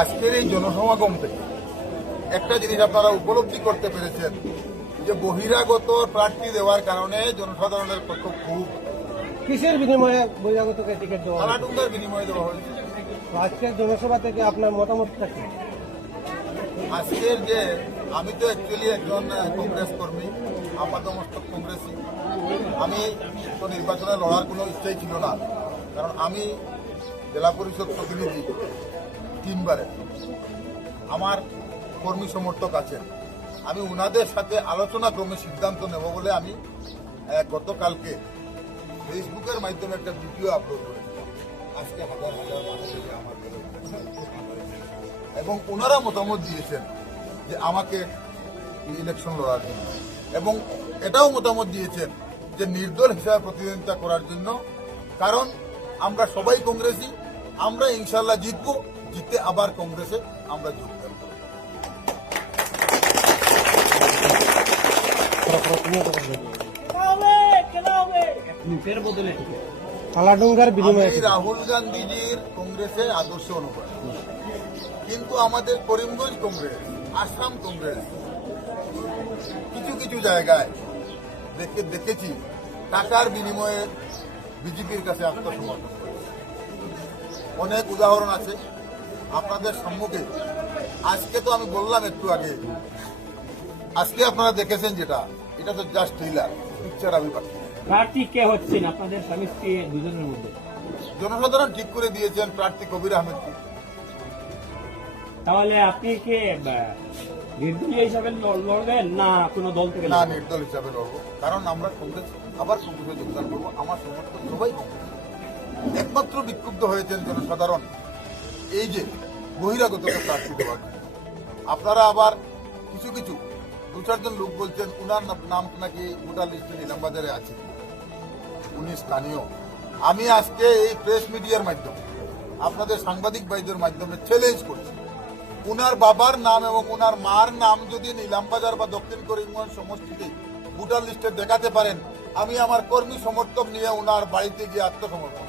আজকের এই জনসমাগম থেকে একটা জিনিস আপনারা উপলব্ধি করতে পেরেছেন যে বহিরাগত প্রার্থী দেওয়ার কারণে জনসাধারণের পক্ষ খুব কিসের বিনিময়ে বহিরাগতকে টিকিট দেওয়া হয়েছে? কালাডুঙ্গার বিনিময়ে দেওয়া হয়েছে। তো আজকের জনসভা থেকে আপনার মতামতটা কি? আজকের যে আমি তো অ্যাকচুয়ালি একজন কংগ্রেস কর্মী, আপাতমস্তক কংগ্রেসী। আমি তো নির্বাচনে লড়ার কোনো ইচ্ছাই ছিল না, কারণ আমি জেলা পরিষদ প্রতিনিধি 3 বারে। আমার কর্মী সমর্থক আছেন, আমি ওনাদের সাথে আলোচনা ক্রমে সিদ্ধান্ত নেব বলে আমি গতকালকে ফেসবুকের মাধ্যমে একটা ভিডিও আপলোড করেছিলাম। আজকে হাজার হাজার মানুষ আমার এবং ওনারা মতামত দিয়েছেন যে আমাকে ইলেকশন লড়ার জন্য, এবং এটাও মতামত দিয়েছেন যে নির্দল হিসাবে প্রতিদ্বন্দ্বিতা করার জন্য, কারণ আমরা সবাই কংগ্রেসী, আমরা ইনশাল্লাহ জিতবো, জিতে আবার কংগ্রেসে আমরা যোগদান করব। কালাডুঙ্গার বিনিময়ে আমি রাহুল গান্ধীজির কংগ্রেসে আদর্শ অনুকরণ, কিন্তু আমাদের করিমগঞ্জ কংগ্রেস, আসাম কংগ্রেস কিছু কিছু জায়গায় দেখেছি টাকার বিনিময়ে বিজেপির কাছে আত্মসমর্পণ করেছে। অনেক উদাহরণ আছে আপনাদের সম্মুখে। আজকে তো আমি বললাম একটু আগে, আজকে আপনারা দেখেছেন যেটা, এটা তো জাস্ট ট্রেলার, পিকচার আমি পাচ্ছি। প্রার্থী কে হচ্ছেন আপনাদের স্বামী স্ত্রী দুজনের মধ্যে? জনসাধারণ ঠিক করে দিয়েছেন প্রার্থী কবির আহমেদকে। তাহলে আপনি কি নির্দলীয় হিসাবে লড়বেন না কোনো দল থেকে? না, নির্দল হিসাবে লড়বো, কারণ আমরা কংগ্রেস আবার কংগ্রেসে যোগদান করবো। আমার সমর্থক সবাই কংগ্রেস। একমাত্র বিক্ষুব্ধ হয়েছেন জনসাধারণ এই যে বহিরাগতকে প্রার্থী দেওয়ার জন্য। আপনারা আবার কিছু কিছু 2-4 জন লোক বলছেন উনার নাম নাকি ভোটার লিস্টে নিলামবাজারে আছে, উনি স্থানীয়। আমি আজকে এই প্রেস মিডিয়ার মাধ্যমে আপনাদের সাংবাদিক ভাইদের মাধ্যমে চ্যালেঞ্জ করছি, উনার বাবার নাম এবং উনার মার নাম যদি নিলামবাজার বা দক্ষিণ করিমগঞ্জ সমষ্টিতে ভোটার লিস্টে দেখাতে পারেন, আমি আমার কর্মী সমর্থক নিয়ে উনার বাড়িতে গিয়ে আত্মসমর্পণ